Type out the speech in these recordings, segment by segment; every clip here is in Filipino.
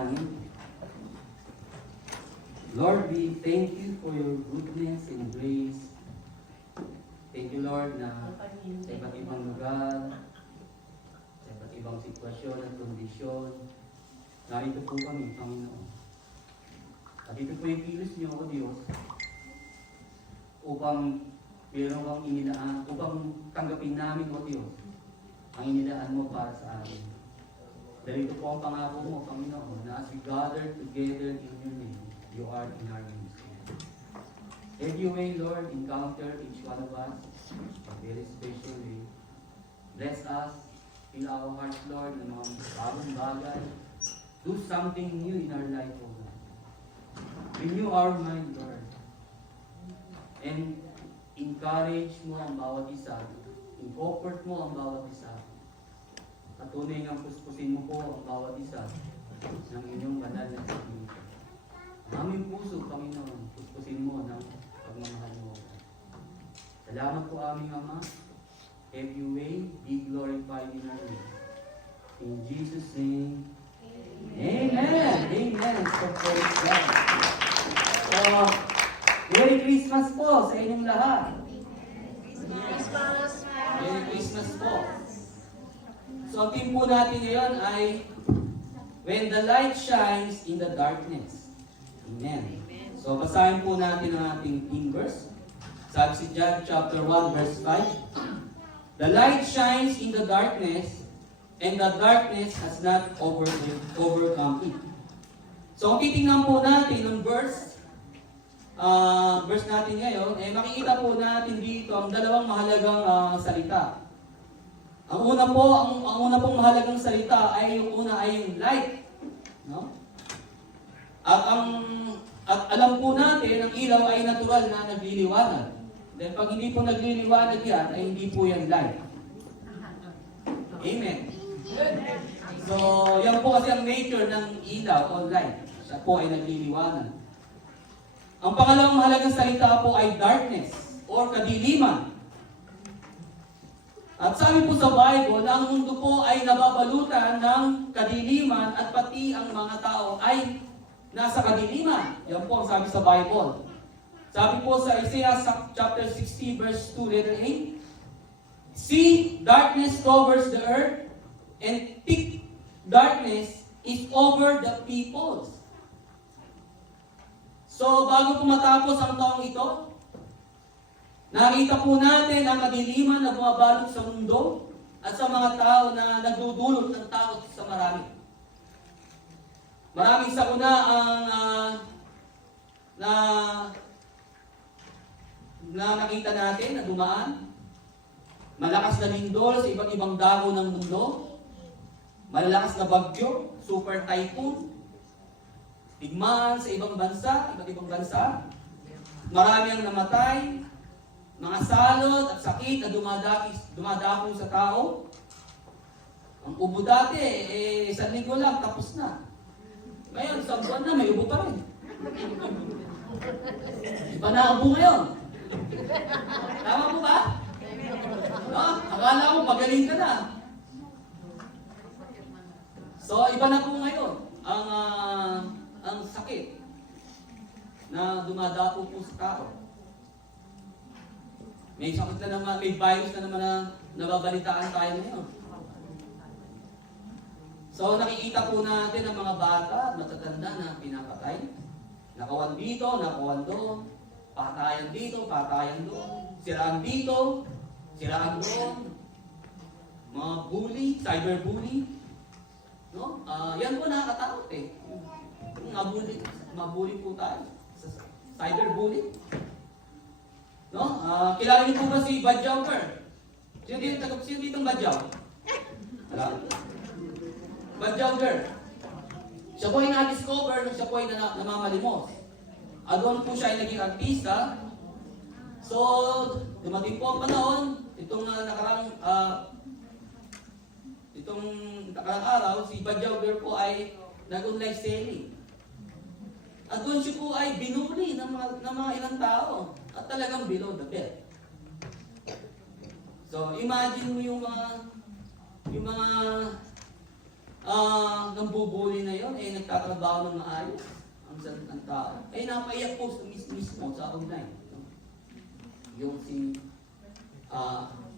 manalangin. Lord, we thank you for your goodness and grace. Thank you, Lord, na sa iba't ibang lugar, sa iba't ibang sitwasyon at kondisyon, narito po kami, Panginoon. At ito po yung kilos niyo, O Diyos, upang meron kang inilaan, upang tanggapin namin, O Diyos, ang inilaan mo para sa amin. Dahil ito po ang pangako mo, Panginoon, na as we gather together in your name, you are in our midst. Have your way, Lord, encounter each one of us in a very special way. Bless us, fill our hearts, Lord, ng mga bagong bagay. Do something new in our life, O God. Renew our mind, Lord. And encourage mo ang bawat isa. Comfort mo ang bawat isa. Patunay ang puspusin mo po ang bawat isa ng inyong banal na Espiritu. Ang aming puso, Panginoon, puspusin mo ng pagmamahal mo. Salamat po aming Ama. Have your way, be glorified in our name. In Jesus' name, Amen! Amen! So, praise God. So, Merry Christmas po sa inyong lahat. Merry Christmas po. So, ang theme po natin ngayon ay When the Light Shines in the Darkness. Amen. So, basahin po natin ang ating theme verse. Sabi si John chapter 1 verse 5. The light shines in the darkness, and the darkness has not overcome it. So, kung titingnan po natin ang verse natin ngayon, makikita po natin dito ang dalawang mahalagang salita. Ang una pong mahalagang salita ay yung light, no? At alam po natin ang ilaw ay natural na nagliliwanag. Then pag hindi po nagliliwanag yan, ay hindi po yan light. Amen. So, yan po kasi ang nature ng ilaw o light. Siya po ay nagliliwanag. Ang pangalawang mahalagang salita po ay darkness or kadiliman. At sabi po sa Bible na ang mundo po ay nababalutan ng kadiliman at pati ang mga tao ay nasa kadiliman. Yan po ang sabi sa Bible. Sabi po sa Isaiah chapter 60 verse 2 letter 8, See, darkness covers the earth, and thick darkness is over the peoples. So, bago po matapos ang taong ito, nakita po natin ang kadiliman na bumabalot sa mundo at sa mga tao na nagdudulot ng takot sa marami. Maraming sakuna ang na nakita natin na dumaan. Malakas na lindol sa iba't ibang dako ng mundo. Malalakas na bagyo, super typhoon. Digmaan sa iba't ibang bansa. Marami ang namatay. Mga salot at sakit na dumadako sa tao. Ang ubo dati, isang linggo lang, tapos na. Ngayon, isang buwan na, may ubo pa rin. Iba na ang ubo ngayon. Tama po ba? No? Akala mo, magaling ka na. So, iba na po ngayon ang sakit na dumadapo po sa tao. May sakit na naman, may virus na naman na nababalitaan tayo ngayon. So, nakikita po natin ang mga bata at matatanda na pinapatay. Nakawan dito, nakawan doon. Patayan dito, patayan doon. Siraan dito, siraan doon. Mga bully, cyberbully. No? Yan po nakakatakot eh. Mabully po tayo. Cyberbully. No? Kilala niyo po ba si Badjawker? Sino dito ang Badjaw? Badjawker. Siya po ay na-discover nung siya po ay namamalimos. Doon po siya ay naging artista. So, dumating po ang panahon, itong nakarang araw, si Badjawker po ay nag-online selling. At doon siya po ay binuli ng mga ilang tao. At talagang below the belt. So, imagine mo yung mga nambubuli na yon, nagtatrabaho ng maayos ang tao. Napaiyak po mismo sa online. No? Yung si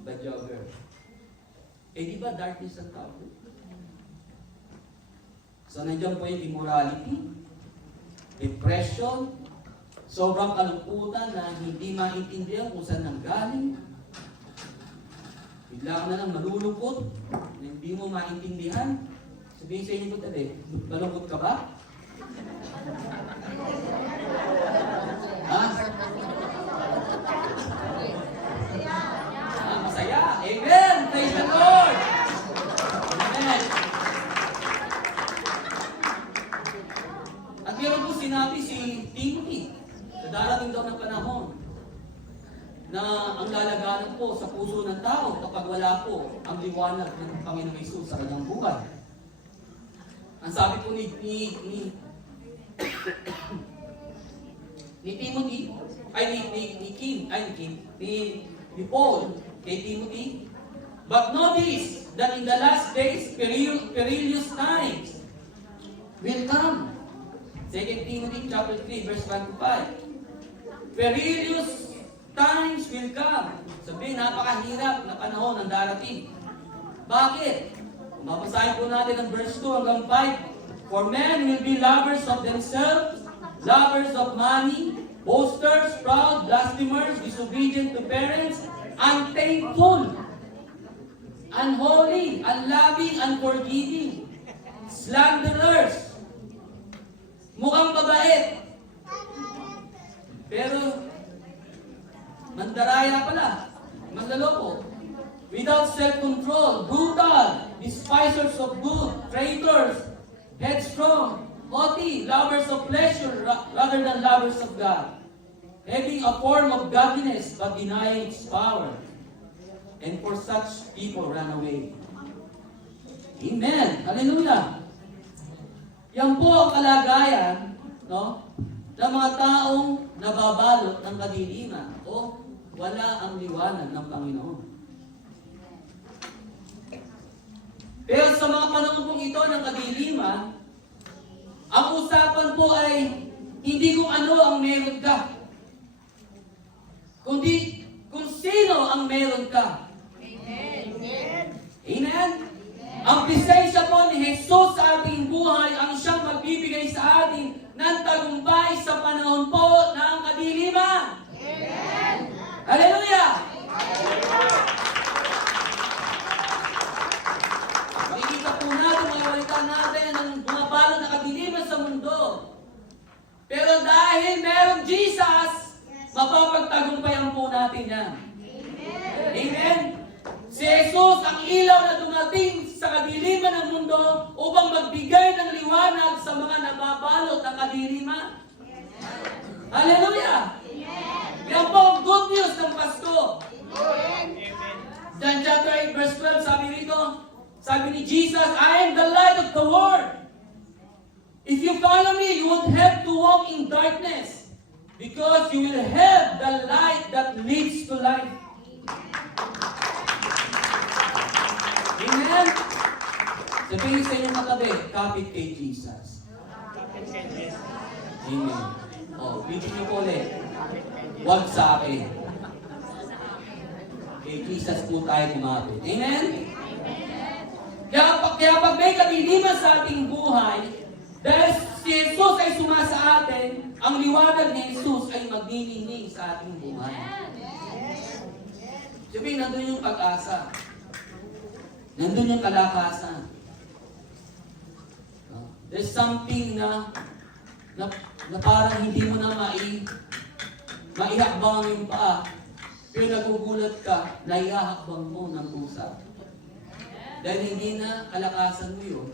Badjogger. Di ba darkness ang tao? So, nandiyan po yung immorality, depression, sobrang kalungkutan na hindi maintindihan kung saan nanggaling. Bigla ka na lang malulungkot, na hindi mo maintindihan. Sabihin sa inyo tabi, malungkot ka ba? Masaya. Amen! Praise the Lord! Amen! At meron po sinabi si Timothy, na darating daw ng panahon na ang lalaganan po sa puso ng tao kapag wala po ang liwanag ng Panginoong Hesus sa kanyang buhay. Ang sabi po ni Timothy, ni Paul kay Timothy, but know this, that in the last days, perilous times will come. 2 Timothy chapter 3, verse 1 to 5. Perilous times will come. Sabihin, napakahirap na panahon ang darating. Bakit? Mabasahin po natin ang verse 2 hanggang 5. For men will be lovers of themselves, lovers of money, boasters, proud, blasphemers, disobedient to parents, unthankful, unholy, unloving, unforgiving, slanderers, mukhang mabait, pero mandaraya pala, manlaloko, without self-control, brutal, despisers of good, traitors, headstrong, haughty, lovers of pleasure rather than lovers of God, having a form of godliness but denying its power. And for such people run away. Amen. Hallelujah. Yan po ang kalagayan, no, ng mga taong nababalot ng kadiliman o wala ang liwanag ng Panginoon. Pero sa mga panahon pong ito ng kadiliman, ang usapan po ay hindi kung ano ang meron ka, kundi kung sino ang meron ka. Amen. Amen. Ang presensya po ni Jesus sa ating buhay ang siyang magbibigay sa atin ng tagumpay sa panahon po ng kadiliman. Amen. Hallelujah. Makikita po natin, maiwalitan natin ang bumabalot na kadiliman sa mundo. Pero dahil merong Jesus, mapapagtagumpayan po natin yan. Amen. Amen. Si Jesus ang ilaw na dumating sa kadiliman ng mundo upang magbigay ng liwanag sa mga nababalot ng kadiliman. Hallelujah! Yan po ang good news ng Pasko. John chapter 8 verse 12, sabi rito, sabi ni Jesus, I am the light of the world. If you follow me, you won't have to walk in darkness because you will have the light that leads to life. Amen? Sabihin sa inyong katabi, kapit kay Jesus. Amen. Bigyan niyo po ulit. Huwag sa akin. Kay Jesus po tayo kumapit. Amen? Kaya pag may kadiliman sa ating buhay, dahil si Jesus ay sumasa atin, ang liwanag ni Jesus ay magniningning sa ating buhay. Sabihin, nandun yung pag-asa. Nandun yung kalakasan. There's something na parang hindi mo na maihakbang yung paa. Pero nagugulat ka, naihahakbang mo ng pusa. Dahil hindi na kalakasan mo yun,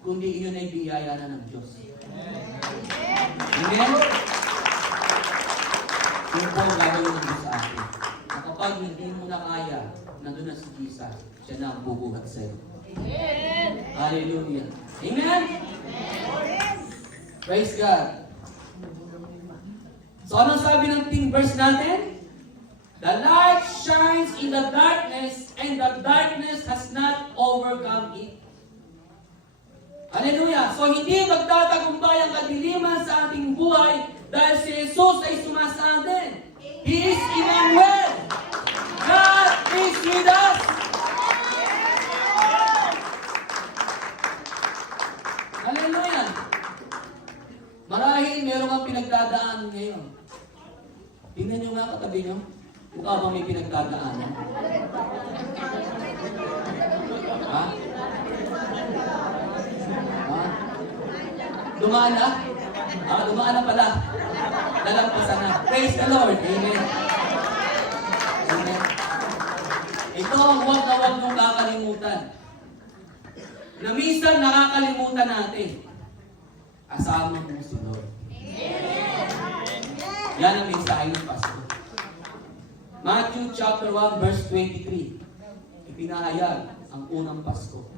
kundi yun ay biyaya na ng Diyos. Amen? Yun po ang gagawin ng Diyos sa atin. Na kapag hindi mo na kaya, nandun na si Jesus, siya na ang bubuhat sa'yo. Amen! Hallelujah! Amen! Amen! Praise God! So anong sabi ng verse natin? The light shines in the darkness and the darkness has not overcome it. ba may pinagdadaanan? Ha? Ha? Dumaan na? Dumaan na pala. Nalampasan na. Praise the Lord. Amen. Amen. Ito ang huwag na huwag mong kakalimutan. Na minsan nakakalimutan natin. Kasama mo si Lord. Yan ang mensahe ng pastor. Matthew chapter 1 verse 23. Ipinahayag ang unang Pasko.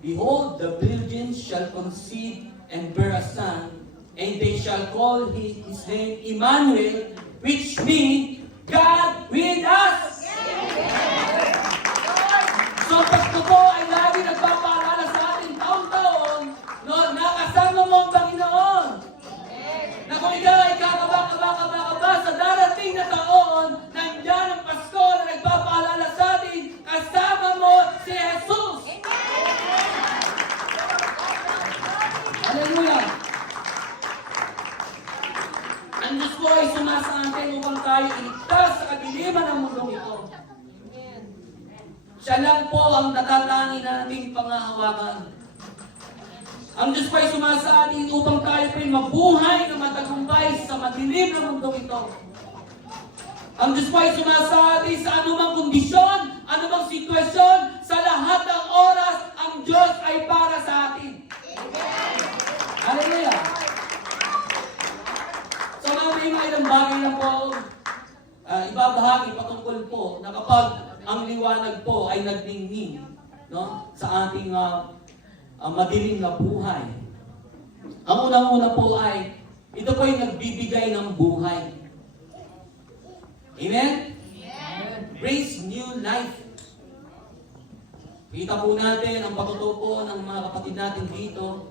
Behold, the virgin shall conceive and bear a son, and they shall call his name Emmanuel, which means God with us. So, Pasko po ay lagi nagpapaalala sa atin taon-taon, no, na kasama mo ang Panginoon. Na kung ikaw ay kakaba sa darating na taon, nandiyan ang Pasko na nagpapaalala sa atin, kasama mo si Jesus. Hallelujah! Ang Diyos po ay sumasa atin upang tayo iligtas sa kadiliman ng mundong ito. Siya lang po ang natatangi nating pangahawakan. Ang Diyos po ay sumasa atin upang tayo po'y mabuhay na matagumpay sa madilim na mundong ito. Ang Diyos po ay sumasa atin sa anumang kondisyon, anumang sitwasyon, sa lahat ng oras, ang Diyos ay para sa atin. Hallelujah! So may mga ilang bagay lang po ibabahagi patungkol po na kapag ang liwanag po ay nagdingning, no, sa ating madilim na buhay. Ang unang-una po ay, ito po ay nagbibigay ng buhay. Amen? Amen. Brings new life. Kita po natin ang patutupo ng mga kapatid natin dito.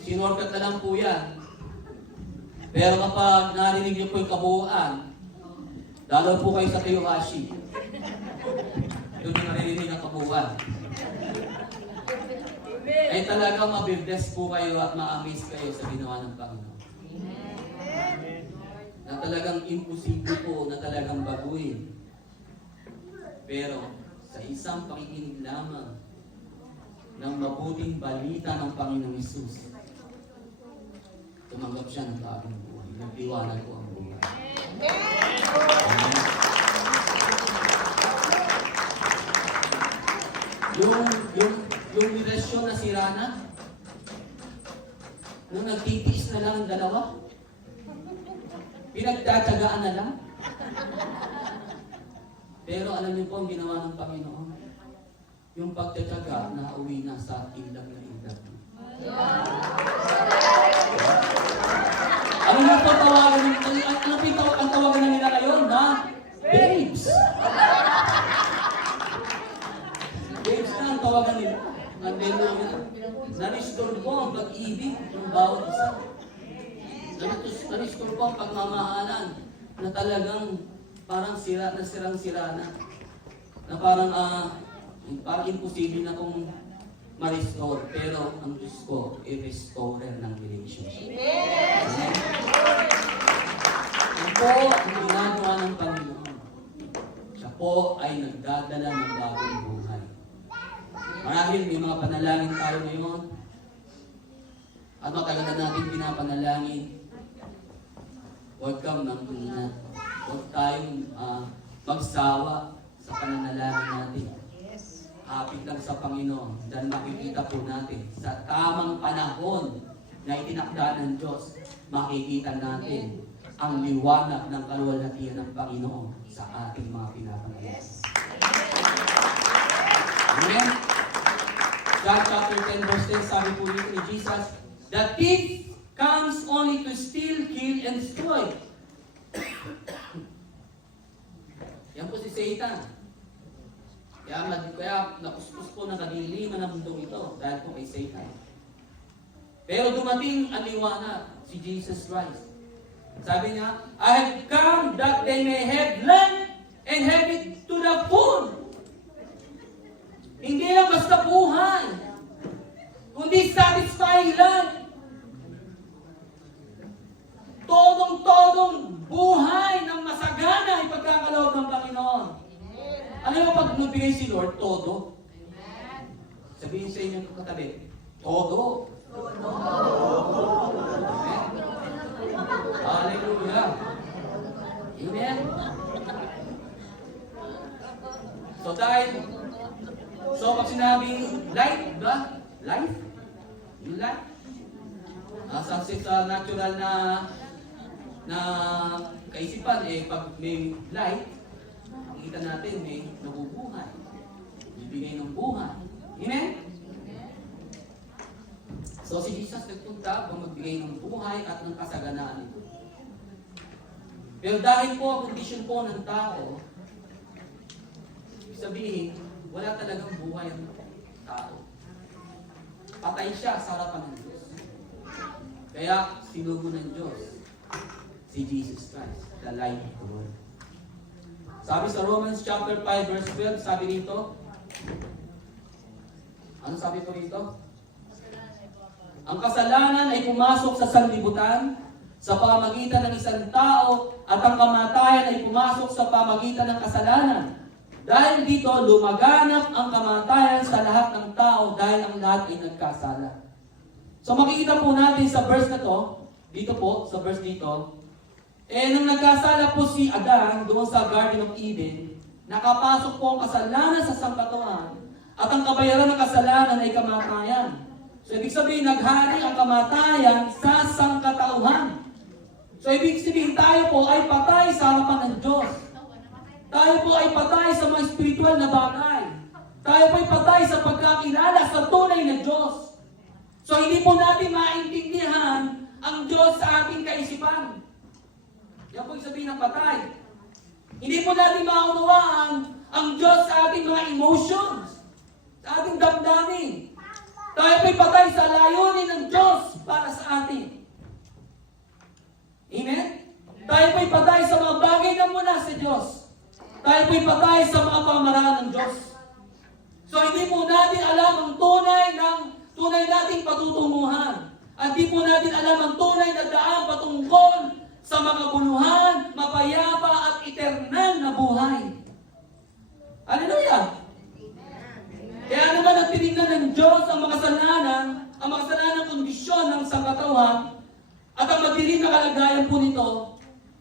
Sinorkat na lang po yan. Pero kapag narinig niyo po yung kabuuan, lalo po kayo sa Teohashi. Doon yung naririnig ang kabuuan. Ay talagang mabibless po kayo at ma-amaze kayo sa ginawa ng Panginoon. Na talagang imposible po na talagang baguhin. Pero sa isang pakikinig lamang ng mabuting balita ng Panginoong Hesus, tumanggap siya ng bagong buhay. Nagdiwanag po ang buhay. Amen. Yung relasyon na sira na, nung nagtitiis na lang ang dalawa, pinagtatsagaan na lang. Pero alam niyo po ang ginawa ng Panginoon? Yung pagtatsaga na uwi na sa ilang na ilang. Ano na po tawagan ang tawagan na nila ngayon, na babes. Babes na ang tawagan nila. And then, na-restore po ang pag-ibig ng bawat isa. Na-restore po ang pagmamahalan na talagang parang sirang-sira na. Na parang imposible na kung ma-restore. Pero ang Diyos ko, i-restorer ng relationship. Amen? Yan po ang ginagawa ng Panginoon. Siya po ay nagdadala ng bagong buhay. Marahil may mga panalangin tayo ngayon. At matagal na natin pinapanalangin. Huwag kang nanguna. Huwag tayong magsawa sa pananalangin natin. Hapit lang sa Panginoon. Dahil makikita po natin sa tamang panahon na itinakda ng Diyos, makikita natin ang liwanag ng kaluwalhatian ng Panginoon sa ating mga pinapanalangin. Amen? John chapter 10 verse 10, sabi po dito ni Jesus, "The thief comes only to steal, kill, and destroy." Yan po si Satan. Kaya napuspos po ng kadiliman ng mundong ito dahil po kay Satan. Pero dumating ang liwanag, si Jesus Christ. Sabi niya, "I have come that they may have life and have it to the full." Hindi lang basta buhay, kundi satisfying life. Todong-todong buhay ng masagana. loob ng Panginoon. Ano yung pag nagbigay si Lord? Todo. Sabihin sa inyo katabi, todo. Amen. Hallelujah. Amen. So pag sinabing life, ba? Life? Yung life? Sa natural na kaisipan, pag may life, makikita natin may nabubuhay. Bibigay ng buhay. Amen? So si Jesus nagpunta kung magbigay ng buhay at ng kasaganaan ito. Pero dahil po ang kondisyon po ng tao, sabihin, wala talagang buhay ang tao. Patay siya sa harapan ng Diyos. Kaya sinugo ng Diyos si Jesus Christ, the light of the world. Sabi sa Romans chapter 5 verse 12, sabi dito, ano sabi po dito? Ang kasalanan ay pumasok sa sanlibutan sa pamamagitan ng isang tao at ang kamatayan ay pumasok sa pamamagitan ng kasalanan. Dahil dito, lumaganap ang kamatayan sa lahat ng tao dahil ang lahat ay nagkasala. So makikita po natin sa verse na to, dito po, sa verse dito, nang nagkasala po si Adan doon sa Garden of Eden, nakapasok po ang kasalanan sa sangkatuan at ang kabayaran ng kasalanan ay kamatayan. So ibig sabihin, naghari ang kamatayan sa sangkatauhan. So ibig sabihin, tayo po ay patay sa harapan ng Diyos. Tayo po ay patay sa mga spiritual na bagay. Tayo po ay patay sa pagkakilala sa tunay na Diyos. So hindi po natin maintindihan ang Diyos sa ating kaisipan. Yan po yung sabihin ng patay. Hindi po natin maunawaan ang Diyos sa ating mga emotions, sa ating damdamin. Tayo po ay patay sa layunin ng Diyos para sa atin. Amen? Tayo po ay patay sa mga bagay na mula sa Diyos. Tayo po'y patay sa mga pamaraan ng Diyos. So hindi po natin alam ang tunay nating patutunguhan. At hindi po natin alam ang tunay na daan patungkol sa mga buluhan, mapayapa at eternal na buhay. Hallelujah! Kaya naman ang tinignan ng Diyos ang makasalanan kondisyon ng sangkatauhan at ang madilim na kalagayan po nito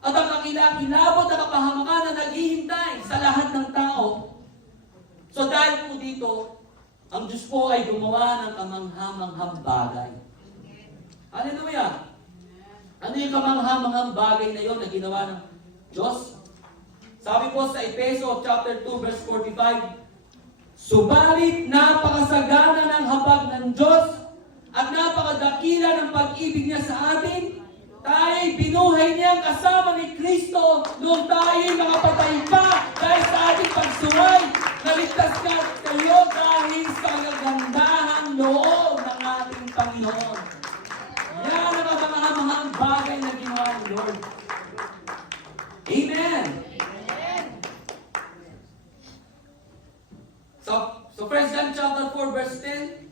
at ang kakilabot na kapahamakan na naghihintay sa lahat ng tao. So dahil po dito, ang Diyos po ay gumawa ng kamanghamanghang bagay. Hallelujah! Ano yung kamanghamanghang bagay na yon na ginawa ng Diyos? Sabi po sa Efeso chapter 2 verse 45, subalit napakasagana ng habag ng Diyos at napakadakila ng pag-ibig niya sa atin, tayo'y binuhay niya kasama ni Kristo noong tayo'y nakapatay pa dahil sa ating pagsuway. Naligtas ka kayo dahil sa kagandahang loob ng ating Panginoon. Yan ang mga bagay na ginawa ni Lord. Amen! So 1 John chapter 4 verse 10,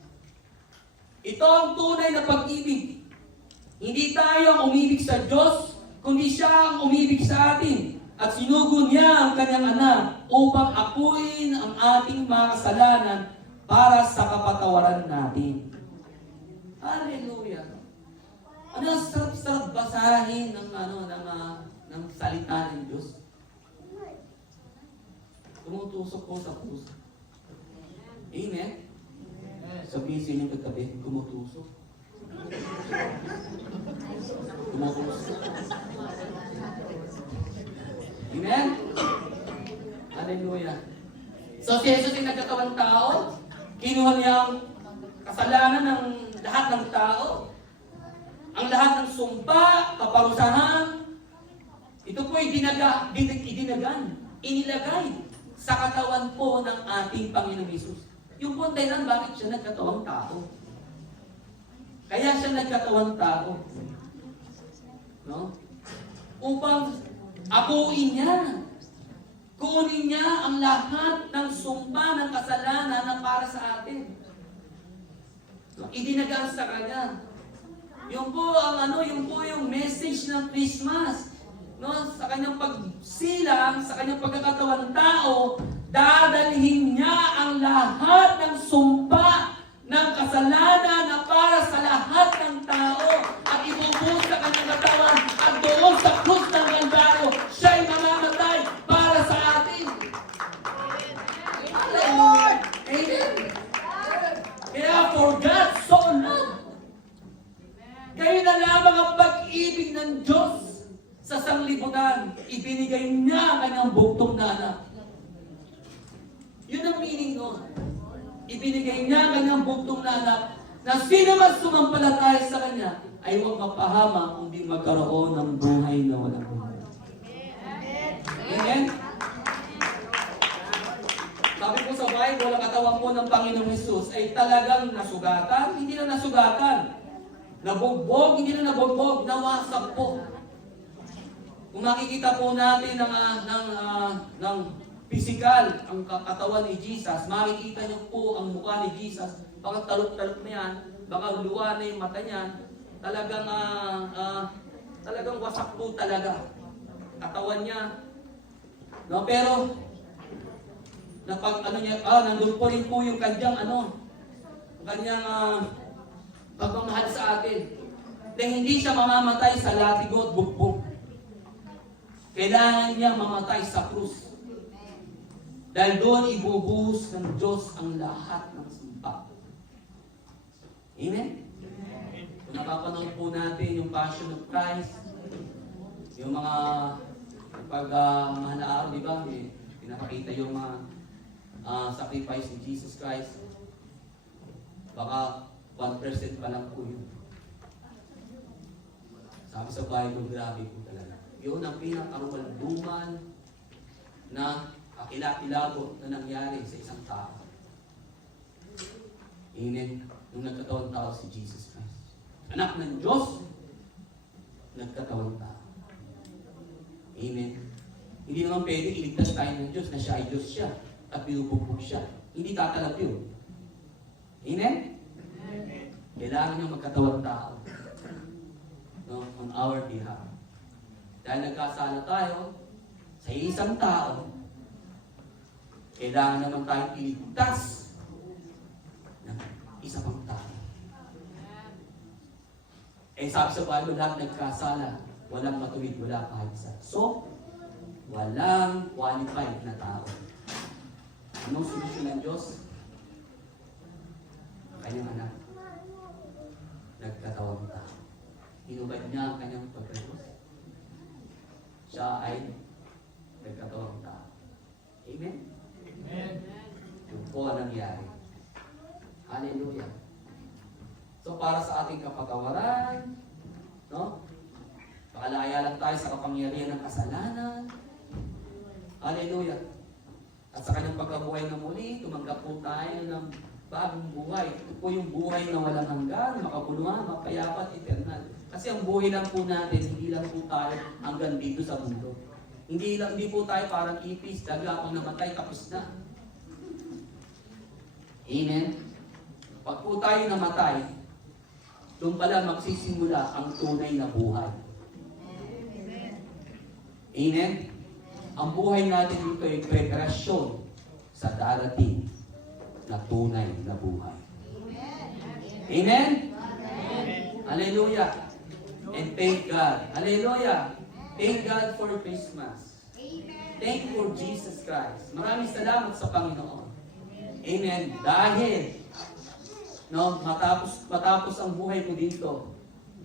ito ang tunay na pag-ibig. Hindi tayo ang umibig sa Diyos, kundi siya ang umibig sa atin. At sinugo niya ang kanyang anak upang akuin ang ating mga kasalanan para sa kapatawaran natin. Hallelujah! Ano ang sarap-sarap basahin ng salita ng Diyos? Tumutusok po sa puso. Amen? Sabihin sa inyo kagabi, tumutusok. Tumutusok. Amen? Hallelujah. So si Jesus ay nagkatawang tao, kinuha niya ang kasalanan ng lahat ng tao, ang lahat ng sumpa, kaparusahan, ito po ay inilagay sa katawan po ng ating Panginoong Hesus. Yung po ang dahilan bakit siya nagkatawang tao. Kaya siya nagkatawang tao. No? Upang akuin niya. Kunin niya ang lahat ng sumpa ng kasalanan na para sa atin. So, idinagaan sa kanya. Yung po yung message ng Christmas. no, sa kanyang pagsilang, sa kanyang pagkakatawan ng tao, dadalhin niya ang lahat ng sumpa ng kasalanan na para sa lahat ng tao at ibubuhos sa kanyang katawan at doon sa krus ng Kalbaryo, siya'y mamamatay para sa atin. Lord! Amen! Kaya for God so loved. Kayo na lamang ang pag-ibig ng Diyos sa sanglibutan. Ibinigay niya ang kanyang buktong na anak. Yun ang meaning nun. Ibinigay niya ang kanyang buktong na anak na sino man sumampalataya sa kanya ay huwag mapahama kundi magkaroon ng buhay na walang hanggan. Amen? Sabi po sa Bible, ang katawan po ng Panginoong Hesus ay talagang nasugatan, hindi na nasugatan. Nabugbog, hindi na nabugbog, nawasak po. Kung makikita po natin ng physical ang katawan ni Jesus, makikita niyo po ang mukha ni Jesus, baka talok-talok na yan, baka luwa na yung mata niya, talagang wasak po talaga. Katawan niya. No, pero nandun po rin po yung kanyang pagmamahal sa atin. Na hindi siya mamamatay sa latigo at bugbog. Kailangan niya mamatay sa krus. Dahil doon ibubuhos ng Diyos ang lahat ng sumpa. Amen? Kung napapanood po natin yung Passion of Christ, yung mga mga araw, di ba? Pinapakita yung mga sacrifice ni Jesus Christ. Baka 1% pa lang po yun. Sabi sa Bible, grabe po talaga. Yun ang pinakarumalduman na kakilakilabot na nangyari sa isang tao. Amen. Nung nagkatawang tao si Jesus Christ. Anak ng Diyos, nagkatawang tao. Amen. Hindi naman pwede iligtas tayo ng Diyos na siya ay Diyos siya at binubugbog siya. Hindi tatalab yun. Amen? Kailangan niyang magkatawang tao, no, on our behalf. Dahil nagkasala tayo sa isang tao, kailangan naman tayong iligtas ng isa pang tao. Sabi sa Bible, lahat nagkasala, walang matuwid, wala kahit isa. So, walang qualified na tao. Anong solusyon ng Diyos? Kanyang anak. Nagkatawang tao. Inubad niya ang kanyang pagkalos. Siya ay nagkatawang tao. Amen? Amen. Yun po ang nangyari. Hallelujah. So para sa ating kapatawaran, no? Pakalaya lang tayo sa kapangyarihan ng kasalanan. Hallelujah. At sa kanyang pagkabuhay na muli, tumanggap po tayo ng bagong buhay. Ito po yung buhay na walang hanggan, makabuluhan, mapayapat, eternal. Kasi ang buhay lang po natin, hindi lang po tayo hanggang dito sa mundo. Hindi po tayo parang ipis, daga pang namatay, tapos na. Amen? Pag po tayo namatay, doon pala magsisimula ang tunay na buhay. Amen? Ang buhay natin dito ay preparasyon sa darating na tunay na buhay. Amen? Hallelujah. And thank God. Hallelujah. Thank God for Christmas. Thank you for Jesus Christ. Maraming salamat sa Panginoon. Amen. Dahil matapos ang buhay mo dito,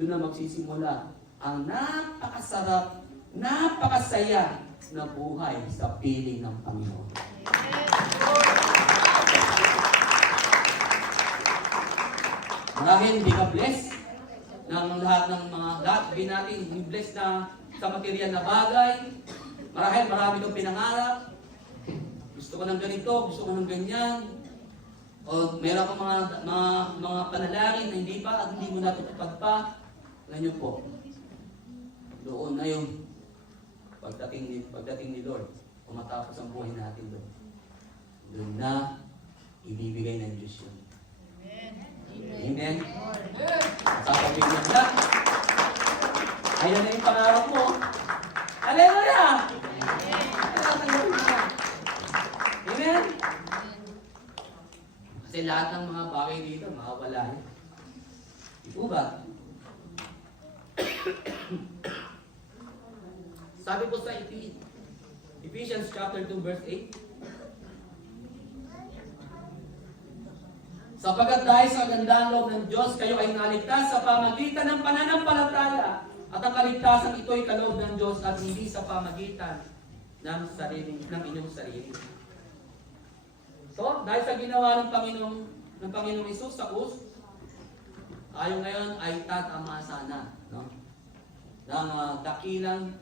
doon na magsisimula ang napakasarap, napakasaya na buhay sa piling ng Panginoon. Marahil hindi ka bless ng lahat natin, bless na sa material na bagay. Marahil marami kang pinangarap. Gusto ko ng ganito, gusto ko ng ganyan. O meron kang mga panalangin na hindi mo natutupad pa. Ganyan po. Doon na yung pagdating ni Lord, kung matapos ang buhay natin doon. Doon na ibibigay ng Diyos yun. Amen. Sasabihin niya, ayan na yung pangarap mo. Hallelujah! Amen? Kasi lahat ng mga bagay dito, makawala yun. Di po ba? Sabi po sa Ephesians chapter 2 verse 8, sapagkat dahil sa kagandahang loob ng Diyos, kayo ay naligtas sa pamagitan ng pananampalataya, at ang kaligtasan ito ay kaloob ng Diyos at hindi sa pamagitan ng inyong sarili. So, dahil sa ginawa ng Panginoong Hesus sa krus, tayo ngayon ay tatamasa na, no? Ng dakilang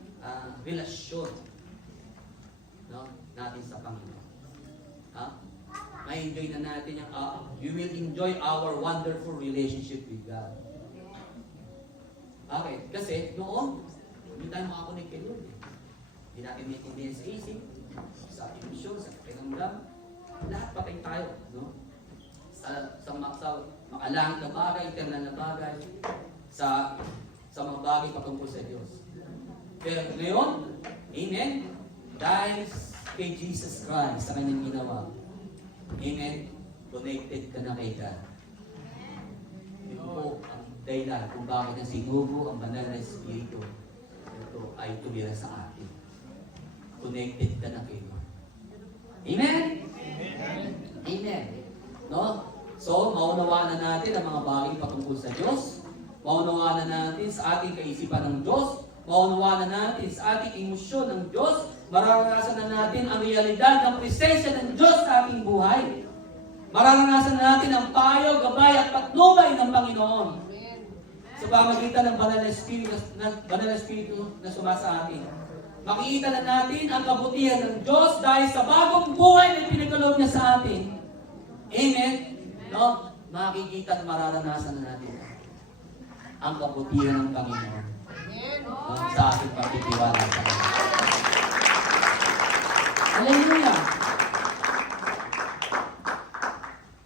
relasyon, no? Natin sa Panginoon. Ha? May enjoy na natin yung, you will enjoy our wonderful relationship with God. Okay, kasi noon, hindi tayo makakonect kay Lord. Hindi natin maintindihan sa isip, sa emosyon, sa pakiramdam. Lahat patay tayo, no? Sa makalangit na bagay, eternal na bagay, sa mga bagay patungkol sa Diyos. Pero ngayon, amen, dahil kay Jesus Christ, sa kanyang ginawa, amen, connected ka na kay God. Ito po ang dahilan kung bakit na sinugo ang banal na Espiritu. Ito ay tumira sa atin. Connected ka na kay God. Amen? Amen. Amen. No? So, maunawaan na natin ang mga bagay patungkol sa Diyos. Maunawaan na natin sa ating kaisipan ng Diyos. Maunawaan na natin sa ating emosyon ng Diyos. Mararanasan na natin ang realidad ng presensya ng Diyos sa ating buhay. Mararanasan na natin ang payo, gabay at patnubay ng Panginoon. Sa pamagitan ng banal na Espiritu na sumasa atin. Makikita na natin ang kabutihan ng Diyos dahil sa bagong buhay na pinagkaloob niya sa atin. Amen? No? Makikita at mararanasan na natin ang kabutihan ng Panginoon. No? Sa ating pagtitiwala sa Kanya. Hallelujah!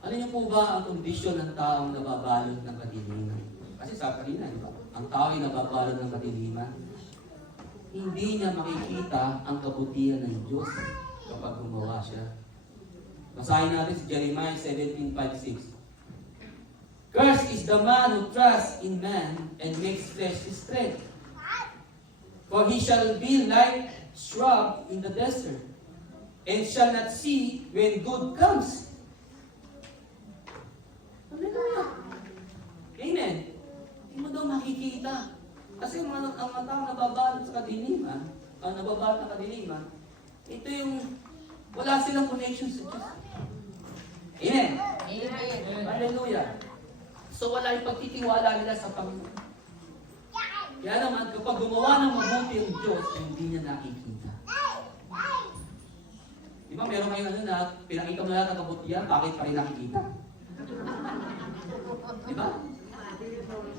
Alam niyo po ba ang kondisyon ng taong nababalot ng kadiliman? Kasi sa kanina, di ba? Ang tao ay nababalot ng kadiliman. Hindi niya makikita ang kabutihan ng Diyos kapag gumawa siya. Basahin natin si Jeremiah 17:5-6. Cursed is the man who trusts in man and makes flesh his strength. For he shall be like shrub in the desert, and shall not see when good comes. Hallelujah! Amen! Hindi mo daw makikita. Kasi ang mga taong nababalot sa kadiliman, ang nababalot na kadiliman, ito yung wala silang connection sa Diyos. Amen? Amen! Hallelujah! So wala yung pagtitiwala nila sa Panginoon. Kaya naman, kapag gumawa ng mabuti ang Diyos, hindi niya nakikita. Di ba, meron ngayon ano na, pinakita mo na lahat ng kabutihan, bakit pa rin nakikita? Di ba?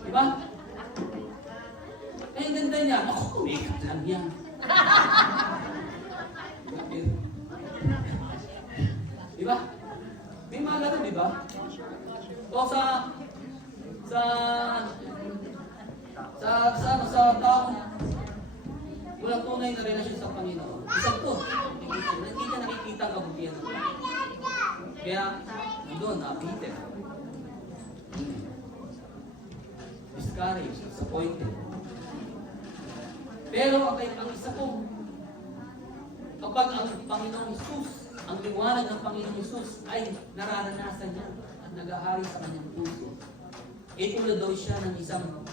Di ba? Eh, ang ganda niya. Ako, make-up lang yan. Di ba? May mga gano'n, di ba? O sa taong walang tunay na relasyon sa Panginoon. Isang to, hindi niya nakikita ang kabutihan ng Panginoon. Kaya, doon, napitin. Discouraged, disappointed. Pero ang isa po, kapag ang Panginoong Hesus, ang liwanag ng Panginoong Hesus ay nararanasan niya at nag-ahari sa kanyang puso, itulad daw siya ng isang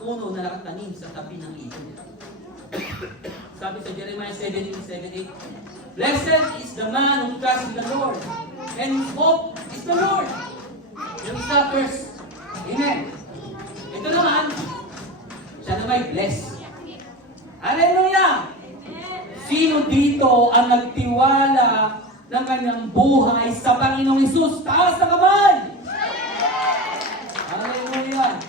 puno na nakatanim sa tabi ng ilog. Sabi sa Jeremiah 17:7-8, Blessed is the man who trusts in the Lord, and his hope is the Lord. Yung isa verse. Amen. Ito naman, siya na may bless. Hallelujah! Sino dito ang nagtiwala ng kanyang buhay sa Panginoong Hesus? Taas na kamay! Hallelujah!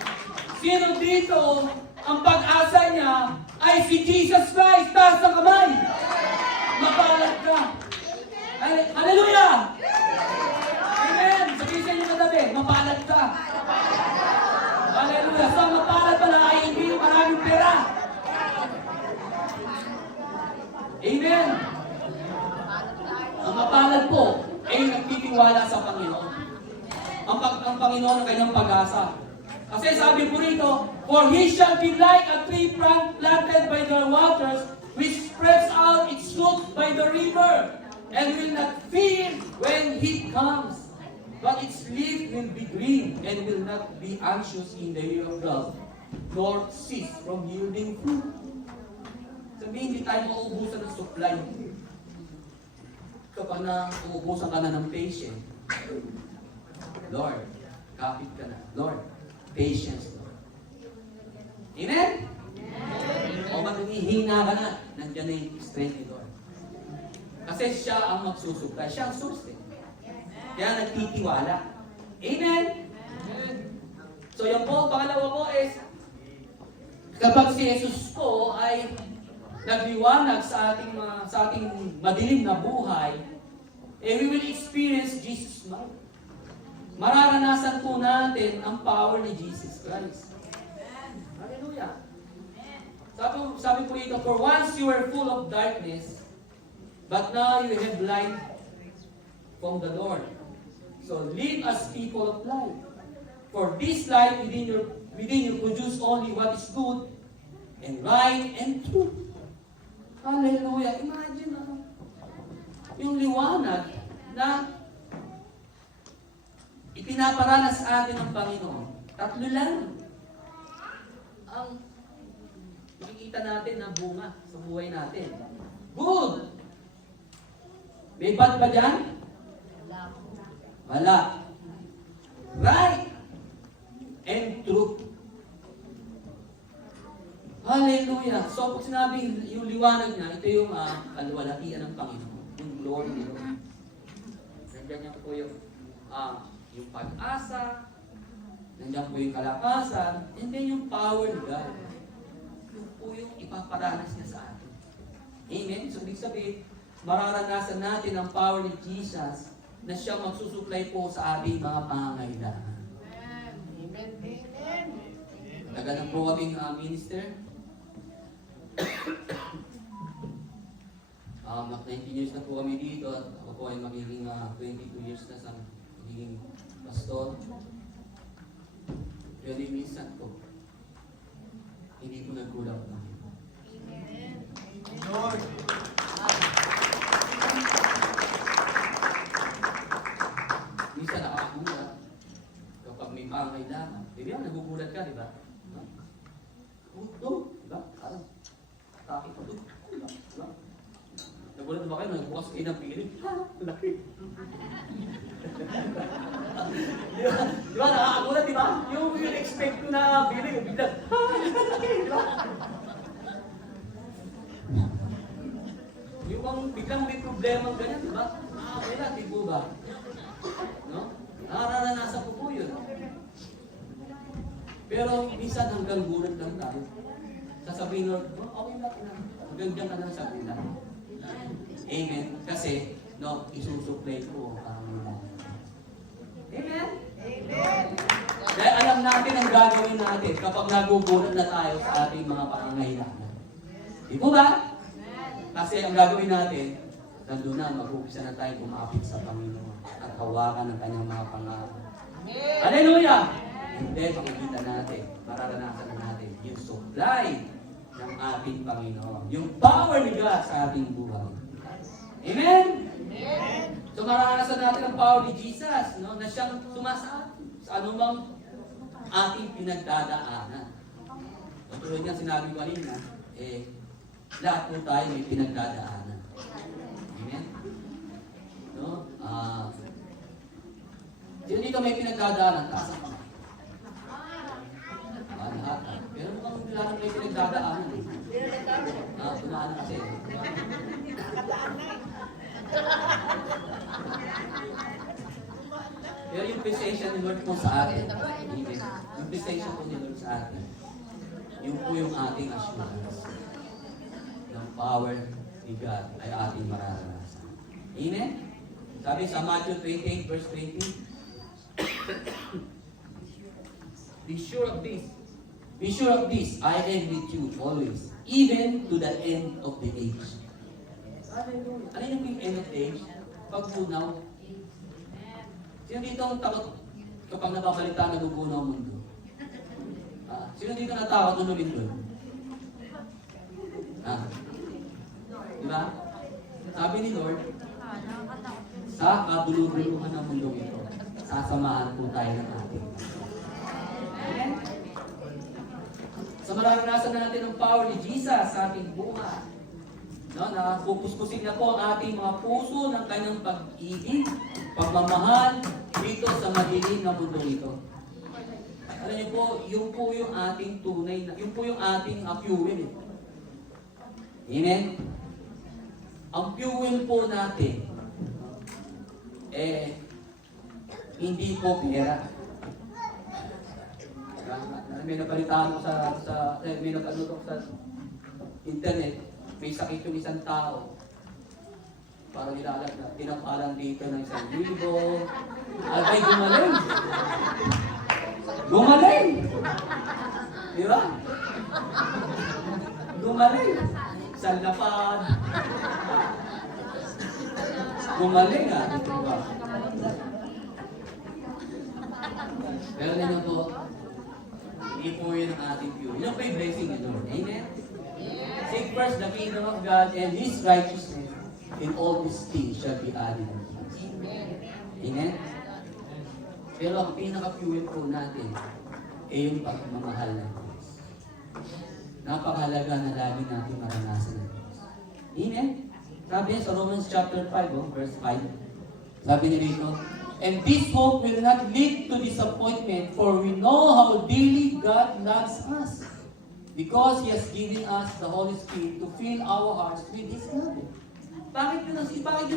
Sino dito ang pag-asa niya ay si Jesus Christ? Taas na kamay! Mapalad ka! Hallelujah! Amen! Sabihin sa inyo katabi, mapalad ka! Hallelujah! So, mapalad pala ay hindi maraming pera Amen! Ang mapalad po ay nagtitiwala sa Panginoon. Ang Panginoon ang kanyang pag-asa. Kasi sabi po rito, for he shall be like a tree planted by the waters, which spreads out its roots by the river, and will not fear when heat comes. But its leaf will be green, and will not be anxious in the year of drought, nor cease from yielding fruit. Sabihin, hindi tayo mauubusan ng supply. Kapag uubusan ka na ng patient, Lord, kapit ka na. Lord, patience, Lord. Amen? O maghihina ka na, nandiyan na yung strength ni Lord. Kasi siya ang magsusupply, siya ang source. Kaya nagtitiwala. Amen? So yung po, pangalawa po is, kapag si Jesus po ay nagliwanag sa ating madilim na buhay, we will experience Jesus' light. Mararanasan po natin ang power ni Jesus Christ. Hallelujah. Sabi po ito, for once you were full of darkness, but now you have light from the Lord. So live as people of light. For this light within you produce only what is good and right and true. Hallelujah. Imagine yung liwanag na ipinaparanas sa atin ng Panginoon. Tatlo lang ang makikita natin na bunga sa buhay natin. Good! May bad ba dyan? Wala. Right and truth. Hallelujah. So, pag sinabing yung liwanag niya, ito yung kaluwalhatian ng Panginoon. Yung glory ni Lord. Nandiyan niya po yung pag-asa, nandiyan po yung kalakasan, and then yung power ni God. Yung po yung ipaparanas niya sa atin. Amen? So, ibig sabihin, mararanasan natin ang power ni Jesus na siya magsusupply po sa ating mga pangangailangan. Amen. Amen. Tagal na po kaming minister. 19 years na po kami dito at ako po ay magiging 22 years na sa magiging pastor. Pero minsan po, hindi po nagkulang po. Amen. Lord. Minsan nakakagulat kapag may pangangailangan. Di ba? Nagugulat ka, di ba? Ito, di ba? Takit ito. Di ba? Nagulat ba kayo? Nagbukas kayo ng piling. Laki. Di ba? Nakakagulat, di ba? Yung expect ko na piling, yung biglang, di ba? Yung bang biglang may problema ganyan, di ba? Wala, di po ba? No? Nararanasan ko po yun. Pero minsan hanggang gulat lang tayo. Sasabihin, Lord, okay lang na. Hanggang dyan ka lang sa akin lang. Amen. Kasi, no, isusupply ko ang Panginoon. Amen? Amen. Dahil alam natin ang gagawin natin kapag nagugulat na tayo sa ating mga pangangailangan. Di po ba? Kasi ang gagawin natin, nandun na, mag-umpisa na tayo kumapit sa Panginoon at hawakan ng kanyang mga pangako. Hallelujah! And then, makikita natin, mararanasan na natin yung supply ng ating Panginoon. Yung power ni God sa ating buhay. Amen? Amen. So mararanasan natin ang power ni Jesus, no? Na siyang sumasaat sa anumang ating pinagdadaanan. Tulad nga sinabi ko kanina, lahat po tayo may pinagdadaanan. Amen? No? Sino dito may pinagdadaanan? Taas ang kamay. Lahat. Pero mukhang lahat may pinagdadaanan. Tumaan na kasi. Nakataan na. Pero yung presensya ni Lord po sa atin, yung presensya po ni Lord sa atin, yung po yung ating assurance ng power ni God ay ating mararanasan. Amen? Sabi sa Matthew 28 verse 20, Be sure of this. Be sure of this, I am with you always, even to the end of the age. Hallelujah. Ano yung end of days? Pagbunaw. Sino dito ang takot kapag nababalita na nagugunaw ang mundo? Sino dito natakot nung lumindol? Diba? Sabi ni Lord, sa kadulubuluhan ng mundo ito, sasamahan po tayo ng ating. Amen? So mararanasan natin ang power ni Jesus sa ating buhay. No, napupuspusin na po ang ating mga puso ng kanyang pag-ibig, pagmamahal dito sa madilim na mundo ito. Alam niyo po, yun po yung ating tunay na, yun po yung ating fuel. Amen? Ang fuel po natin, hindi po pera. May nabalitaan ko may nag-ano ko sa internet, may sakit yung isang tao. Parang nilalag na, tinapalan dito ng 1,000. Abay, gumaling! Gumaling! Di ba? Gumaling! Salapad! Gumaling di ba? Pero ninyo po, hindi po yun ang ating view. Yun po yung blessing ni Lord. Amen? Seek first the kingdom of God and His righteousness, and all these things shall be added unto us. Amen? Pero ang pinaka-fuel po natin ay yung pagmamahal ng Diyos. Napakahalaga na lagi natin maranasan ng Diyos. Amen? Sabi niya sa Romans chapter 5, verse 5. Sabi niya dito, and this hope will not lead to disappointment, for we know how dearly God loves us, because He has given us the Holy Spirit to fill our hearts with His love. Bakit yun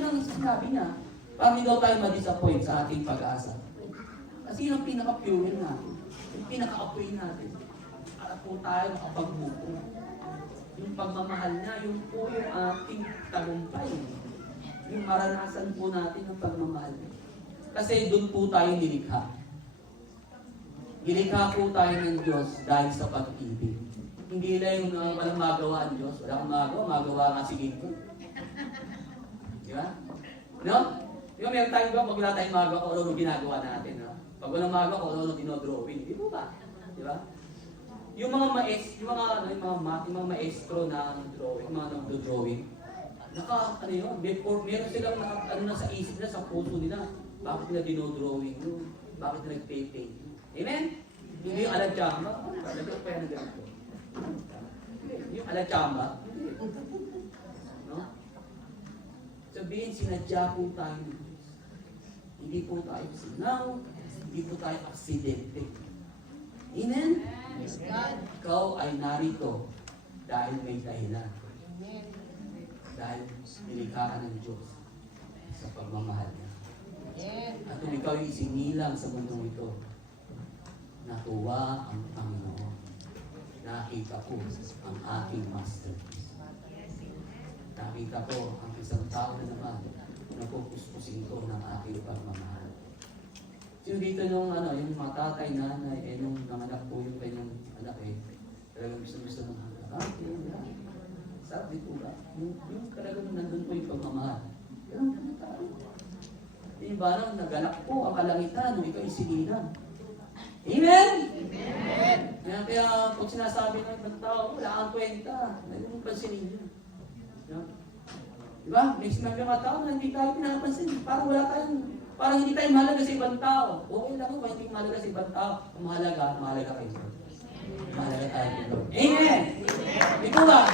ang sinabi niya? Para hindi daw tayo ma-disappoint sa ating pag-asa. Kasi yun ang pinaka-fuel natin. Yung pinaka-apoy natin. Para po tayo makapagbuko. Yung pagmamahal niya, yung po yung ating tagumpay. Yung maranasan po natin ng pagmamahal niya. Kasi doon po tayo nilikha. Nilikha po tayo ng Diyos dahil sa pag-ibig. Hindi lang yung walang magawa ang Diyos. Wala kang magawa nga sige ko. Di ba? No? Di ba meron tayo ba, pag wala tayong magawa kung ano ginagawa natin, no? Pag walang magawa kung ano dinodrawing, di ba? Di ba? Yung mga maestro na drawing, mga nagdo-drawing, meron silang na sa isip nila, sa puso nila, bakit nila dinodrawing yun? Bakit nila nag-paint? Amen? Hindi yung aladyama, aladyama pa yan na ganito. Yung aladyama, no? Sabihin, sinadya po tayo ng Diyos. Hindi po tayo sinaw, hindi po tayo aksidente. Amen? Ikaw ay narito dahil may dahilan. Dahil nilikha ka ng Diyos sa pagmamahal niya. At kung ikaw ay isinilang sa mundong ito, natuwa ang Panginoon. Nakita ko ang aking masterpiece. Nakita ko ang isang tao na naman na pupuspusin ko ng aking pagmamahal. Yung dito yung mga tatay, nanay, nung nanganak po yung kanyang anak talagang gusto ng sabi ko ba? Yung talagang nandun po yung pagmamahal. Pero ang tao. Yung parang nagalak po ang kalangitan nung ikaw isinilang. Amen? Amen! Kaya pag sinasabi ng ibang tao, wala kang kwenta. Naging pansinin niya. Diba? May sinabi mga tao na hindi tayo pinapansin. Parang hindi tayo mahalaga sa ibang tao. Okay lang kung hindi mahalaga sa ibang tao. Ang mahalaga kayo. Mahalaga tayo dito. Amen! Ito ba?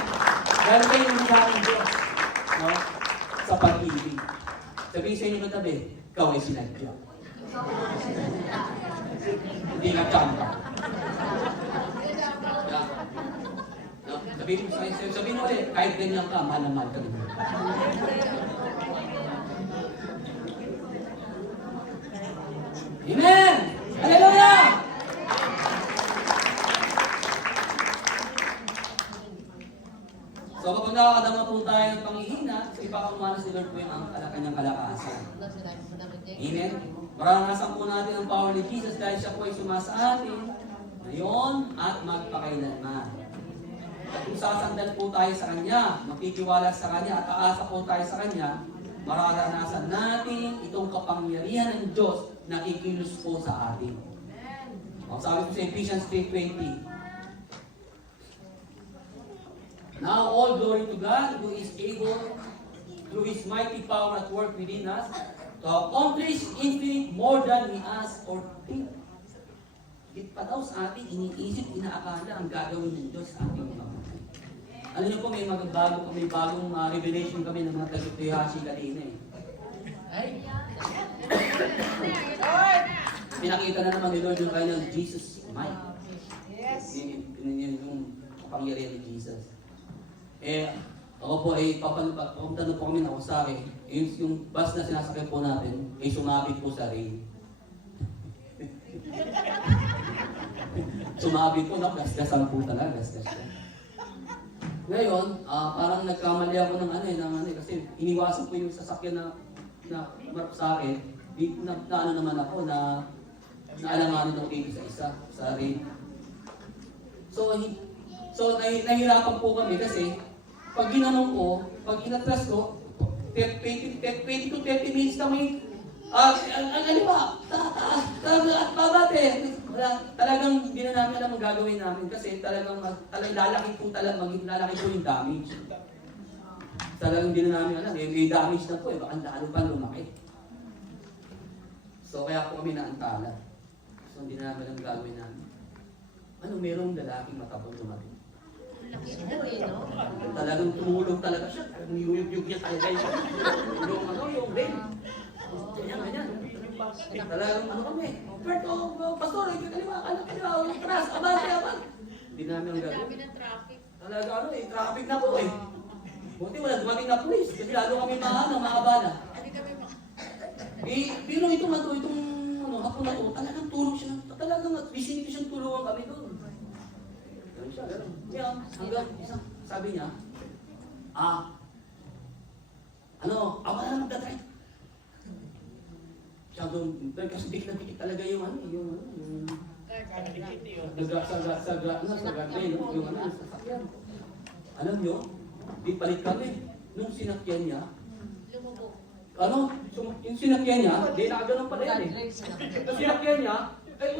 Dahil kayo yung maraming Diyos. No? Sa pag-ibig. Sabihin sa inyo ng tabi, ikaw ay sinadya. Hindi nagkamba. No? Sabihin mo ulit, kahit ganyan ka, mahal na mahal ka naman. Amen! Hallelujah! So kapag nakakadama po tayo ng panghihina, so ipapamanas ni Lord po yung kanyang kalakasan. Amen? Maranasan po natin ang power ni Jesus dahil siya po ay sumasa atin ngayon at magpakailanman. Kung sasandal po tayo sa Kanya, magtitiwala sa Kanya at aasa po tayo sa Kanya, mararanasan natin itong kapangyarihan ng Diyos na kikilos po sa atin. O, sabi ko sa Ephesians 3:20, now all glory to God who is able through His mighty power at work within us to accomplish infinite more than we ask or think. Di pa daw sa atin, iniisip, inaakala ang gagawin ng Diyos sa ating mga buhay. Alam niyo po, may bagong revelation kami ng mga taga-Toyohashi kanina eh. Pinakita na naman ni Lord yung kanyang Jesus Might. Yes. Yun yung kapangyarihan ni Jesus. Ako po ay papunta na po kami na Osaka. Yung bus na sinasakay po natin ay sumabit po sa rail. Sumabit po, gasgasan po talaga, gasgas po. Ngayon, parang nagkamali ako ng kasi iniwasan ko yung sasakyan na marap sa akin. Na naman ako, na alanganin ako dito sa isa, sa rin. So nahihirapan po kami kasi pag ginanong ko, pag inatras ko, 20 to 30 minutes kami, ano ba? At babate. Talagang hindi na namin alam ang gagawin namin kasi talagang lalaki po yung damage. Talagang hindi na namin alam. May damage na po baka lalo pa lumaki. So kaya po kami naantala. So hindi na namin alam ang gagawin namin. Merong lalaking matabang lumaki. Talagang tumulong talaga siya. Talagang yuyug-yug niya talaga yung brain. Ganyan. Talagang kami. Berto, pastor, kaliwa, atras, abante. Hindi namin ang gagawin. Talaga traffic na po Buti wala dumating na pulis. Kasi lalo kami maabala. Pero itong hapon na to, talagang tulong siya. Talagang vicinity siyang tulungan kami doon. Ganun siya, ganun. Hanggang sabi niya, ako na lang magdadrive. Siya doon, kasi dikit talaga yung sasakyan. Alam nyo, di palit kami. Nung sinakyan niya, yung sinakyan niya, di nakaganon pala yan Yung sinakyan niya,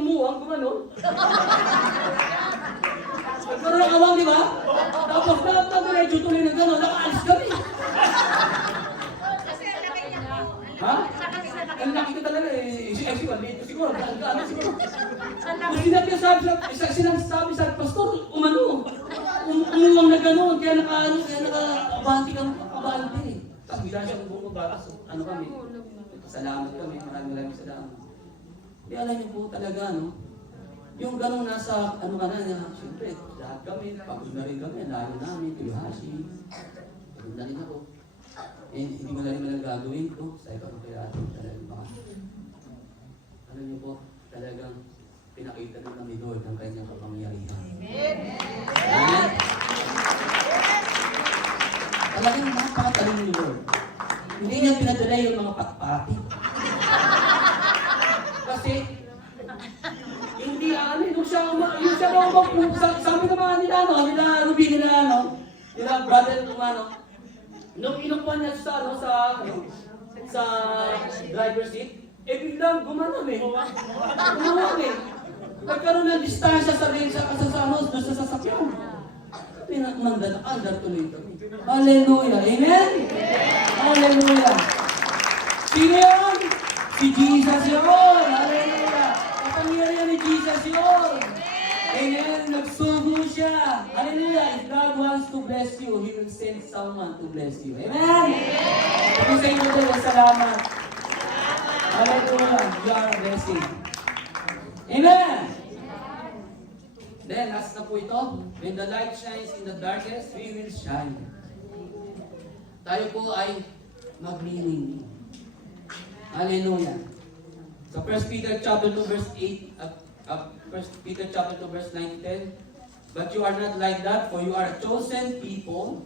umuwang, gumanon. Nagkaroon ng awang, di ba? Tapos na-diretso tuloy ng gano'n, nakaalis kami. Ha? Ang laki ko talaga siguro. Kung sinabi sa pastor, umuwang na gano'n, kaya naka-abante kami. Tapos bila siyang bumabatas. Kami? Salamat kami, maraming salamat. Di alam niyo po talaga, yung gano'ng nasa, siyempre, lahat kami, pagod na rin kami, lalo namin, Toyohashi. Pagod na rin ako. Hindi mo na rin malang gagawin ko sa ikaw ng kaya talagang baka. Alam niyo po, talagang pinakita ng ni Lord ang kanyang kapangyarihan. Amen? Talagang napakataling ni Lord. Hindi niya pinadala yung mga patpati. Kasi, hindi yung siya sabi naman nila Ruby, nila brother nung inupuan niya sa driver seat, biglang gumanon nagkaroon ng distansya sa doon sa sasakyan. Pinakmandaan tuloy kami. Hallelujah! Amen? Hallelujah! Sino yun? Si Jesus yun! Hallelujah! Kapangyarihan ni Jesus yun! Amen. Nagsugo siya. Hallelujah. If God wants to bless you, He will send someone to bless you. Amen. Sabi sa inyo din, salamat. Hallelujah. You are a blessing. Amen. Then, last na po ito. When the light shines in the darkness, we will shine. Tayo po ay magliling. Hallelujah. Sa 1 Peter chapter 2 verse 8, 1 Peter chapter 2 verse 9-10. But you are not like that, for you are a chosen people.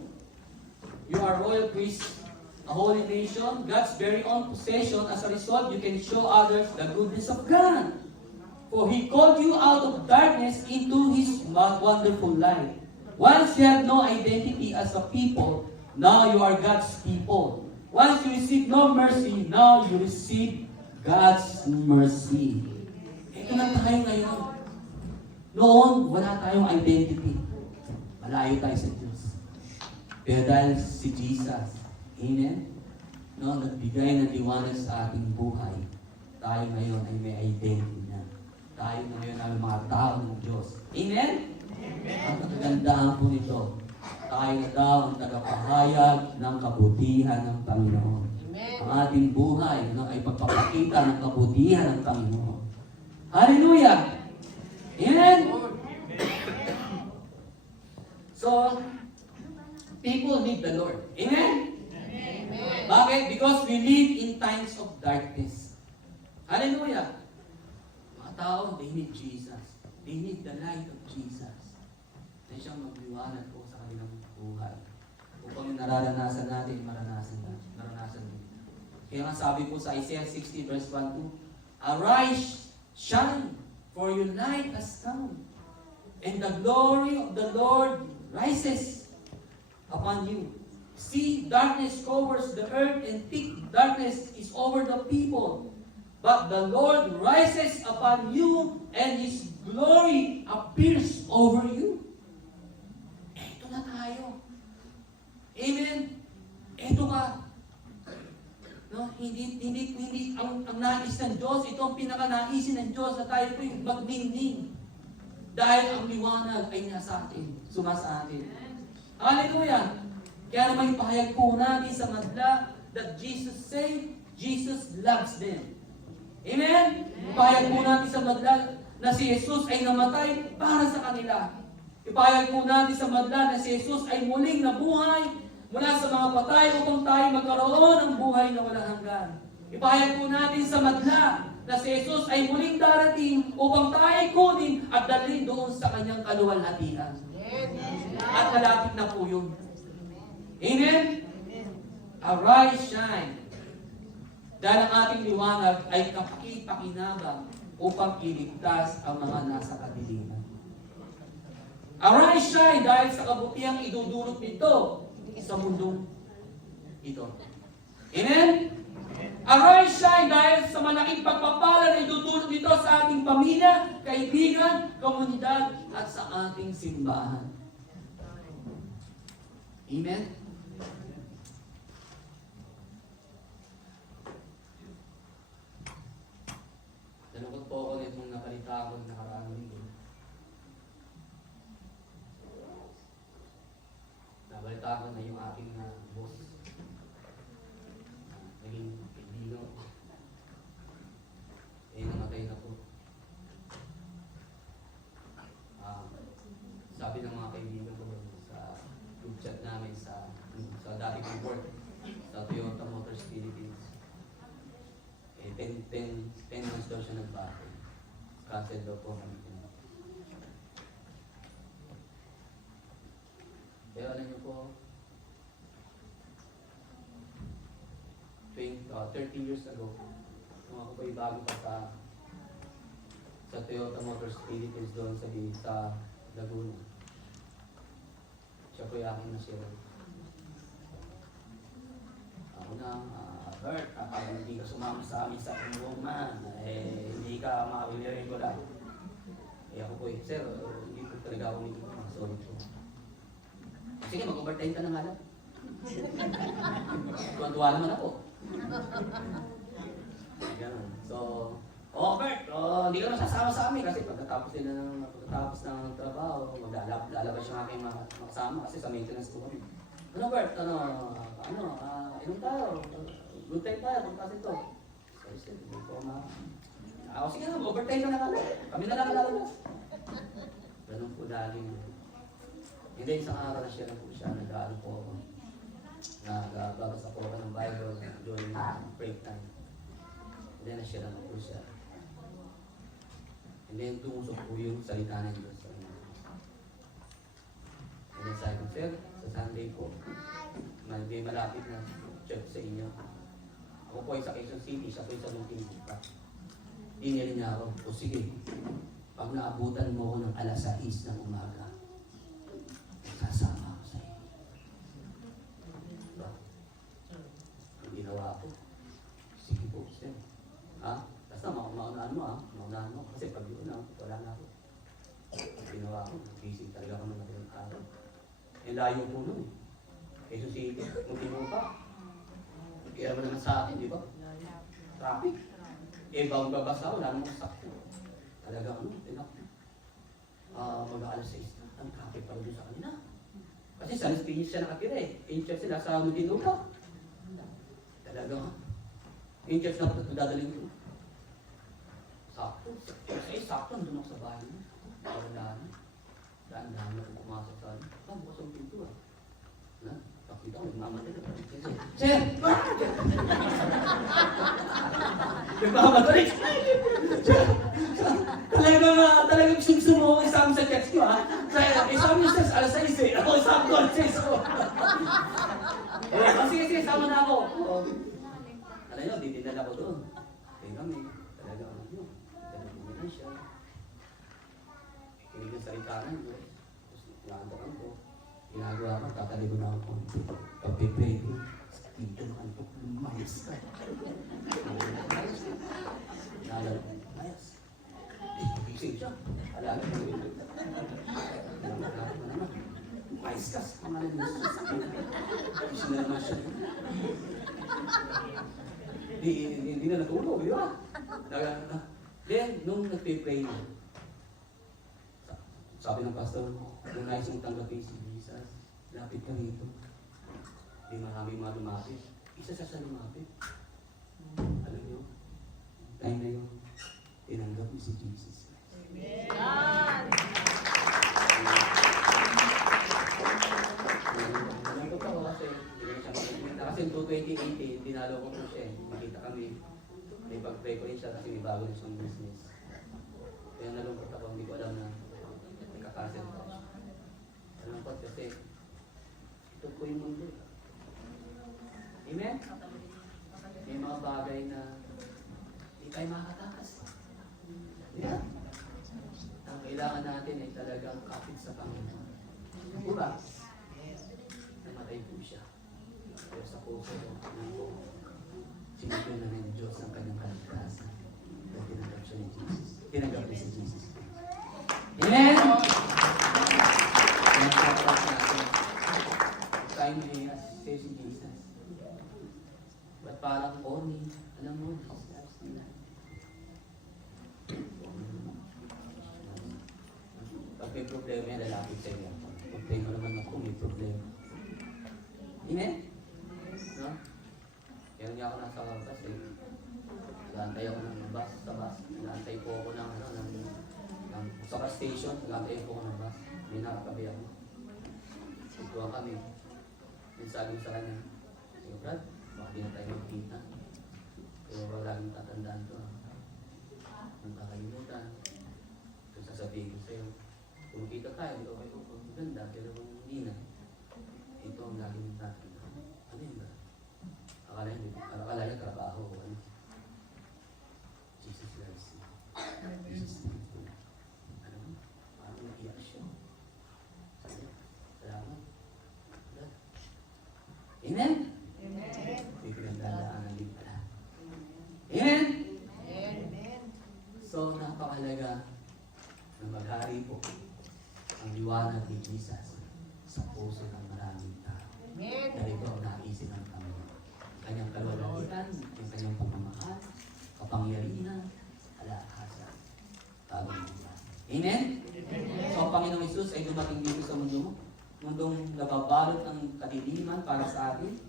You are royal priests, a holy nation, God's very own possession. As a result, you can show others the goodness of God. For He called you out of darkness into His wonderful light. Once you have no identity as a people, now you are God's people. Once you receive no mercy, now you receive God's mercy. Ito na tayo ngayon. Noon, wala tayong identity. Malayo tayo sa Diyos. Pero dahil si Jesus, amen? No, nagbigay ng liwanag sa ating buhay. Tayo ngayon ay may identity na. Tayo ngayon ay mga tao ng Diyos. Amen? Ang kagandahan po nito, tayo na daw ang tagapahayag ng kabutihan ng Panginoon. Ang ating buhay ay pagpapakita ng kabutihan ng Panginoon. Hallelujah! Amen? So, people need the Lord. Amen? Bakit? Because we live in times of darkness. Hallelujah! Mga tao, they need Jesus. They need the light of Jesus. Na siyang magliwanag po sa kanilang buhay. Upang yung nararanasan natin, maranasan din. Kaya nga sabi po sa Isaiah 60 verse 1-2, Arise, shine, for your light has come, and the glory of the Lord rises upon you. See, darkness covers the earth, and thick darkness is over the people. But the Lord rises upon you, and His glory appears over you. Ito na tayo. Amen? Ito ka. No, hindi ang nais ng Diyos, ito ang pinakanaisin ng Diyos na tayo po'y magningning. Dahil ang liwanag ay nasa atin, sumasa atin. Hallelujah! Kaya naman ipahayag po natin sa madla that Jesus said, Jesus loves them. Amen? Ipahayag po natin sa madla na si Jesus ay namatay para sa kanila. Ipahayag po natin sa madla na si Jesus ay muling nabuhay mula sa mga patay upang tayo magkaroon ng buhay na walang hanggan. Ipahayag po natin sa madla na si Jesus ay muling darating upang tayo kunin at dalhin doon sa kanyang kaluwalhatian. At malapit na po yun. Amen? Arise, shine. Dahil ang ating liwanag ay kapakipakinabang upang iligtas ang mga nasa kadiliman. Arise, shine dahil sa kabutihang idudulot nito sa mundong ito. Amen? Arise, shine dahil sa malaking pagpapala na idudulot nito sa ating pamilya, kaibigan, komunidad, at sa ating simbahan. Amen? Nalungkot po ako nitong nakalita ko nakaraang linggo. Nabalita ko na yung aking boss. Naging kaibigan ko. Namatay na po. Sabi ng mga kaibigan ko sa group chat namin sa dati kong work sa Toyota Motors Philippines. 10 months daw siya nagbago. Cancel daw po kami. Pero alam niyo po, 30 years ago, nung ako ba'y bago pa sa Toyota Motors Philippines doon sa Laguna. Siya po yung aking nasira. Ako na, Bert, kapag hindi ka sumama sa amin sa Roma, hindi ka makawili ko lang. Ako po sir, hindi po talaga ako hindi ko sorry po. Sige, mag-overtime ka na nga lang. Tuwan-tuwa naman ako. Ganun. So, Bert, hindi ka masasama sa amin kasi pagkatapos ng trabaho, maglalabas yung aking mga kasama kasi sa maintenance ko kami. Ano Bert, inom tayo, good time tayo, pagkas ito. So, hindi ko sige na, overtime ka na nga lang. Kami na lang lalabas. Ganun po laging. Hindi, isang araw na siya na po siya, nag-aano po ako. Nagbabasa po ako ng Bible during break time. And then, na-share na po siya. And then, tumusok po yung salita ng Diyos sa inyo. And then, sabi ko, sir, sa Sunday po, may malapit na church sa inyo. Ako po ay sa Quezon City, siya po ay sa Luntibuca. Dinili niya ako, sige, pag naabutan mo ako ng alas 6 ng umaga, ako. Sige po, sir. Ha? Basta maunahan mo ha. Maunahan mo. Kasi pag yun na, wala na ako. Ginawa ko, busy talaga ako ng ilang araw. Eh, layo po nun eh. Quezon City, Muntinlupa. Kaya naman naman sa atin, di ba? Traffic. Eh, bawang babasa, wala namang sakto. Talaga ano, tinak. Mag-aalas 6 na. Ang traffic pa rin sa kanila. Kasi sa Las Piñas siya nakatira eh. In church sila sa Muntinlupa. Talaga nga. In church na dadalhin ko. Sakto. Kasi sakto, nandun ako sa bahay mo. Wala na. Daan-daan na kung pumasok sa akin. Bukas ang pinto ah. Na? Pakita ko, nagmamatay na. Sir! Nagmamatay! Talagang gusto mo isama sa text ko ha. Isama niyo sa alas 6 eh. Ako isama ko alas 6 ako. Sige, sama na ako. Alam niyo, ditinala ko doon. Kaya kami, talaga ano yun. Talagang siya. Kinig ng salitanan ko. Tapos naantokan ko. Ginagawa ko, tataligo na ako. Pag-pray ko, dito na kanto, lumayas ka. Naalala ko, lumayas. Pagising siya. Alala ko yun. Nalala ko naman. Lumayas ka sa pangalan ng Jesus. Pagising na naman siya. Hindi na natulog, di ba? Then, nung nagpipray na, sabi ng pastor, kung nais mong tanggapin si Jesus, lapit ka rito. Hindi maraming mga lumapit. Isa siya sa lumapit. Alam niyo, time na yun, tinanggap mo si Jesus. Amen. Alam ko pa kasi, kasi in 2018, dinalo ko po siya. Makita kami, may pag-pray ko rin siya kasi may bago rin siyang business. Kaya nalungkot ako, hindi ko alam na nakakasin ko. Nalungkot kasi ito po yung mundo. Amen? May mga bagay na hindi tayo makatakas. Yeah. Ang kailangan natin ay talagang kapit sa Panginoon. Diba? Namatay po siya. Pero sa puso ko, sinipin na ng Diyos ang kanyang kaligtasan. At tinanggap siya ni Jesus. Tinanggap niya si Jesus. Amen? Nagsapat natin. Tayo may assist si Jesus. Ba't parang corny? Alam mo, pag may problema yan, lalapit sa iyo. Pag mo naman ako, may problema. Amen? No? Kaya nga ako nasa bus eh. Nagantay ako ng bus sa bus. Nagantay po ako ng sa bus station. Nagantay po ako ng bus. May nakatabi ako. Ituwa kami. Yung sabi sa kanya, sige Brad, baka di na tayo magkita. Pero laging tatandaan ko. Ang kakalimutan. Kung sasabihin ko sa'yo, kung kita tayo, di okay po. Maganda, pero kung hindi na, ito ang laging tatandaan. Ano yun ba? Akala niya trabaho. Ano? Jesus loves you. Jesus loves you. Ano mo? Parang nag-iyak siya. Sabi niya, salamat. Amen? Amen. Hindi ko nagdadaanan din pala. Amen? Amen. So, napakalaga na maghari po ang liwanag ni Jesus sa puso ng maraming tao. Amen. Dahil ito ang naisip ng Panginoon. Kanyang kalwalhatian, yung kanyang pagmamahal, kapangyarihan, alahasan, pagmamahal. Amen? Amen. So, ang Panginoong Isus ay dumating dito sa mundo, mundong nababalot ng kadiliman para sa atin.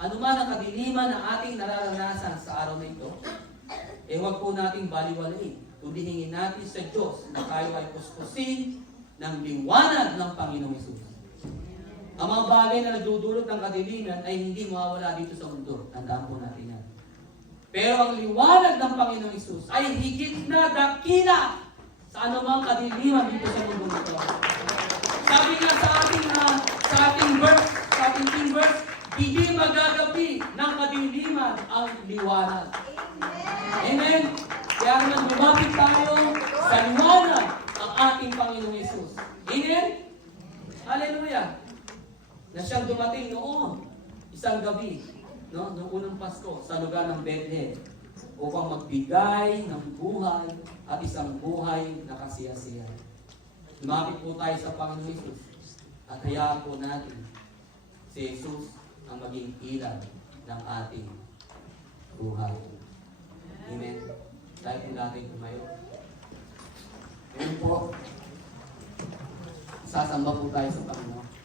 Ano man ang kadiliman na ating nararanasan sa araw na ito, eh huwag po nating baliwalain. Kundi hingin natin sa Diyos na tayo ay kuskusin ng liwanag ng Panginoong Isus. Ang mga bagay na nagdudulot ng kadiliman ay hindi mawawala dito sa mundo. Tandaan po natin yan. Pero ang liwanag ng Panginoong Isus ay higit na dakila sa anumang kadiliman dito sa mundo nito. Sabi nga sa ating verse, sa ating king verse, hindi magagabi ng kadiliman ang liwanag. Amen? Kaya naman lumapit tayo sa liwanag ang ating Panginoong Yesus. Amen? Hallelujah! Na siyang dumating noon, isang gabi, no, noong unang Pasko sa lugar ng Bethlehem upang magbigay ng buhay at isang buhay na kasiyasiya. Lumapit po tayo sa Panginoon Jesus at hayaan po natin si Jesus ang maging ilaw ng ating buhay. Amen. Tayo po natin tumayo. Ngayon po, sasamba po tayo sa Panginoon.